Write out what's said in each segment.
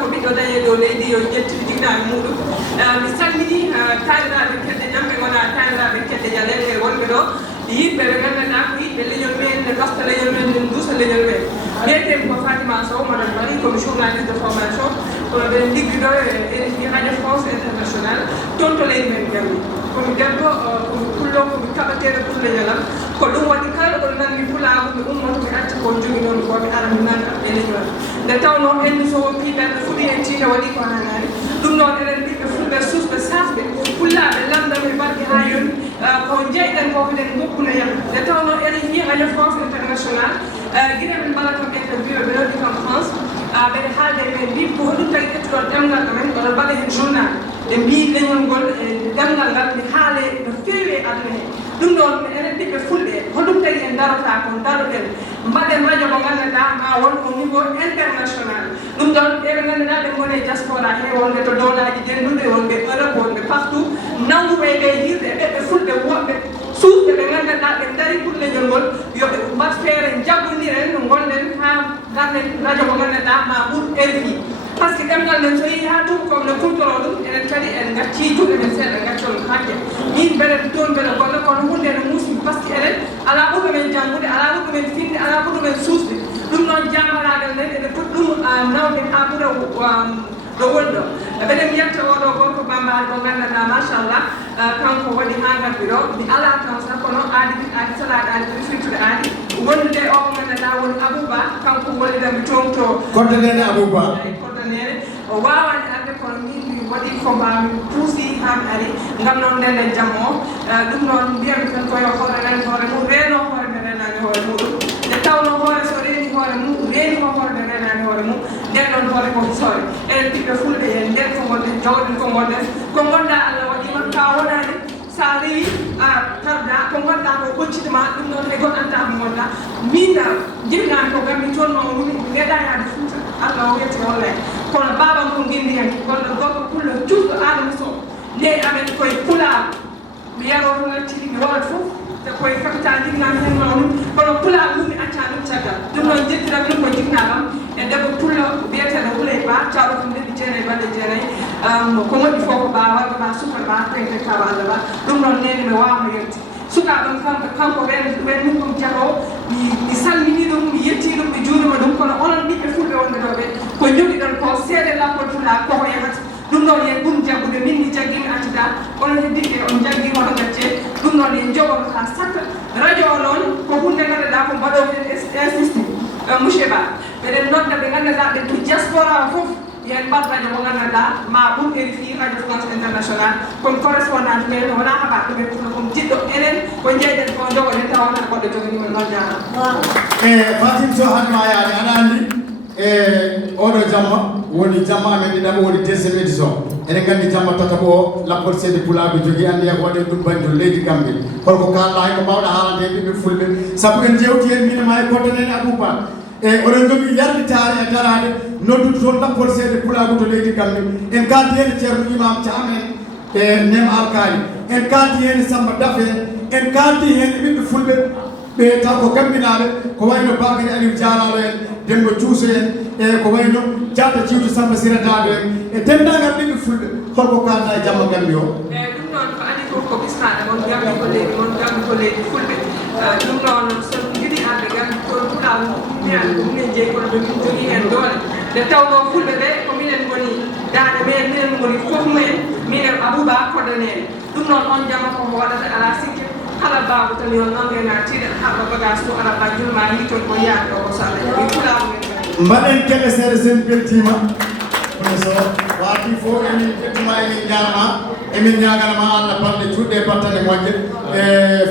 ko ɓiɗɗo dañe dow leydi yo ƴettiri jignaɓe muɗum mi salmini taaniraɓe kedde ñamɓe gona taaniraɓe kedde ñalele wonɓe ɗo yimɓe ɓe gandanɗa ko yiɓɓe leñol men ne ɗofta leñol men ne duusa leñol men mbiyetemi ko Fatima Sow madame Marie komi journaliste de formation kono ɓeɗen liggiɗo e radio France international toon to leydi men Gambie komi debbo komi pullo komi kaɓateɗo pour leñolam ko ɗum waɗi kala ɗo nanmi pulago mi ummoto mi acca ko jogui noon ko mi ara mi nanga e leñol nde tawno hendu so woppi ɓerde fuɗi en tiina waɗi ko hanani ɗum noon eɗen ɓiɓɓe fulɓe susɓe safɓe pullaɓe lamdaɓe barke ha yoni ko jeyɗen ko eɗen gokkuna yam nde tawno eɗen yi radio France international guila ɓe mbaɗa kam interview ɓe noddi kam France ɓeɗe haalde men mbi ko hoɗum tagi ƴettuɗon ɗemgal ɗamen oɗon mbaɗa hen journal ɓe mbi leñol ngol e ɗemgal ngal mi haale no feewi e aduna he ɗum ɗon enen ɓiɓɓe fulɓe hoɗum tagi en darota ko daroɗen mbaɗen radio mo gandanɗa ma won au niveau international ɗum ɗon ɓeɓe gandanɗa ɓe gone diaspora he wonɓe to dowlaji denduɗe wonɓe Europe wonɓe partout nanguɓe ɓe yirde ɓeɓɓe fulɓe woɓɓe suufɓe ɓe gandanɗa ɓe dari pour leñol ngol yoɓe mbat feere jaggodiren gonɗen ha garɗen radio mo gandanɗa ma ɓuur RFI par ce que ɗemgal men so yeehi ha tubakoɓe ne kultoro ɗum enen kadi en gacci juuɗe men seeɗa gaccon hakke min mbeɗa toon mbeɗa golla kono hunde ne muusi par ce que enen ala ɓurɗo men janggude ala ɓurɗo men finde ala ɓurɗo men suusde ɗum noon jamaragal nden ene foti ɗum nawde ha ɓuura ɗo woni ɗo eɓeɗen yetta oɗo gorko bambaɗo mo gandanɗa machallah kanko waɗi ha gardi ɗo mi ala tan sa kono aadi salaɗe aadi refirtude aadi wondude o mo gandanɗa woni Abouba kanko wallidami toon to coordonné Abouba coordonné o wawani arde kono min mi waɗi ko mbami puusi ha mi ari ngam noon ndenden jamma o ɗum noon mbiyami tan koyo hoore ren hoore mum reeno hoore nde renani hoore muɗum nde tawno hoore so reeni hoore mum reeni ko hoore nde renani hoore mum nden ɗon hoore ko hisoore enen ɓiɓɓe fulɓe en nden ko gonɗen jawɗen ko gonɗen ko gonɗa Allah waɗima ka wonani sa rewi a tarda ko gonɗa ko ɓoccitema ɗum noon e gonɗanta ko gonɗa min jibinani ko gammi toon noon woni meeɗa yaade Fouta Allah o yetti wallay kono babam ko gindi hen gonɗo gorko pullo cuuɗɗo Adama Sow nde amen koye pulaar mi yaro to lettiri mi waɗat fof te koye capital jignami hen mawɗum kono pulaar ɗum mi acca ɗum caggal ɗum noon jettiram ɗum ko jignamam e debbo pullo biyeteɗo Houlay Ba cawɗo ko lebbi 9 balɗe 9 ko moƴƴi fof ko ba warga ba sukar ba tengte tawa Allah ba ɗum noon nene mi wawno yetti sukaɓam kanko wen ɗum kom jahowo mi salmini ɗum mi yetti ɗum mi juurima ɗum kono onon ɓiɓɓe fulɓe wonɓe ɗo ɓe ko joguiɗon ko seeɗe lappol fula koko yahata ɗum ɗon yen ɓuuri jaggude min mi jaggimi accuda onon heddiɓe on jaggi hoto gacce ɗum ɗon yen jogoto ha sakka radio o noon ko hunde gandanɗa ko mbaɗo hen insiste monsieur Ba ɓeɗen nodda ɓe gandanɗa ɓe to diaspora o foof yen mbat radio mo gandanɗa ma ɓuur RFI radio France international comme correspondant men wona haɓa ɗumen kono kom jiɗɗo enen ko jeyɗen ko jogoɗen taw wona goɗɗo joganimen noon jarama e Fatim Sow hanma yaade aɗa andi e oɗo jamma woni jamma amen ɗiɗaɓo woni deuxiéme édition eɗen gandi jamma tataɓo o lappol seede pulaɓe jogui andi ko waɗen ɗum bani to leydi Gambie holko kalɗa hen ko mbawɗa haalande ɓiɓɓe fulɓe saabu en jewti hen minema e coordonné Abouba e oɗon jogui yarditare e darade noddude toon lappol seede pulaɓe to leydi Gambie en kaldi hen ceerno imam Thiam en e nem alkali en kaldi hen Samba Dafe en kaldi hen ɓiɓɓe fulɓe ɓe taw ko gambinaɓe ko wayno Bakary Aliou Dialalo en Demba Thiouso en e ko wayno Diatta Ciwtu Samba Sira Dado en e dendagal ɓiɓɓe fulɓe holko kalda e jamma Gambie o eyyi ɗum noon ko adi fof ko biskaɗe mon Gambie ko leydi mon Gambie ko leydi fulɓe ɗum noon so jiiɗi arde Gambie ko puɗɗa mbiyan ko minen jeeyi kono jogui hen doole nde tawno fulɓe ɓe ko minen goni daaɗe men minen goni fof mumen minen Abouba coordonné ɗum noon on jamma koko waɗata ala sikke kala baabu tan yo nangena tiiɗen haɓa bagage to ala ba julma yi toon ko yaade o so Allah jaɓi pulaɓe men mbaɗen keɓe seeɗa sen beltima so waati fof emin ƴettuma emin jarama emin ñaganama Allah balɗe juɗɗe battane moƴƴe e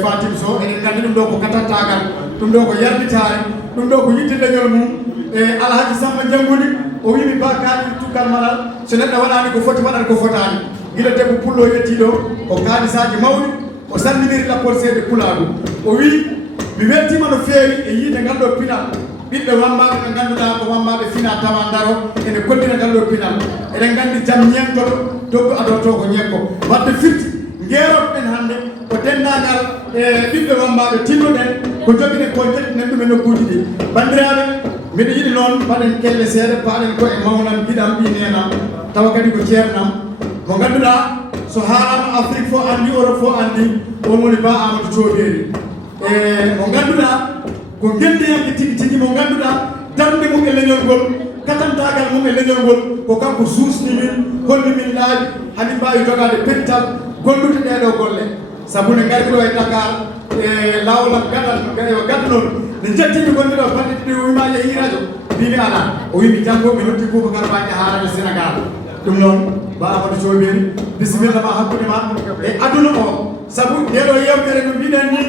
Fatim Sow eɗen gandi ɗum ɗo ko katattagal ɗum ɗo ko yarditare ɗum ɗo ko yidde leñol mum e Alhaji Samba Janggudi o wimi ba kaali tukkal malal so neɗɗo waɗani ko foti waɗata ko fotani guila debbo pullo yettiɗo o kaalisaji mawɗi o salminiri lappol seede pulaɗo o wi mi weltima no feewi e yiide ngal ɗo pinal ɓiɓɓe wammaɓe ɓe ganduɗa ko wammaɓe fina tawa daro ene koddina ngal ɗo pinal eɗen gandi jaam ñenkoɗo doggo adorto ko ñekko wadde firti gueroɓeɓen hannde ko dendagal e ɓiɓɓe wammaɓe tinnoɗen ko joguiɗen ko jetɗinen ɗum e nokkuji ɗi bandiraɓe mbiɗa yiɗi noon mbaɗen kelle seeɗa paaɗen koye mawnam giɗam ɓi nenam tawa kadi ko ceernam mo ngannduɗa so haalama Afrique fof anndi Europe fof anndi on woni Ba Amadou Thioɓeri e mo ngannduɗa ko gendiyanke tigi tigi mo ngannduɗa darde mum e leñol ngol katantagal mum e leñol ngol ko kanko suusni min holli min laaɓi hamin mbawi jogade pental gollude ɗeɗo golle sabu ne ngari ɗo e Dakar e laawol am gaɗal gaddu noon ne jettimi gonmi ɗo balɗe ɗiɗi o wima yeehi radio mbimi ala o wimi janggo mi notti Boubacar Badji ha radio Sénégal ɗum noon Ba Amadou Thioɓeri bisimilla ma hakkude ma e aduna o sabu ndeɗo yewtere no mbiɗen ni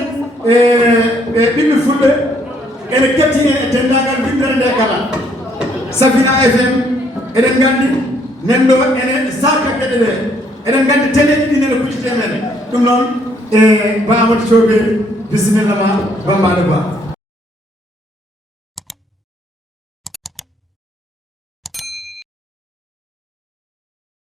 e ɓiɓɓe fulɓe ene kettine e dendagal Winndere nde kala Safina FM eɗen nganndi nen ɗo ene sakka geɗe ɗe eɗen nganndi télé ɗiɗi nene kuccite men ɗum noon e Ba Amadou Thioɓeri bisimilla ma Bambaɗo Ba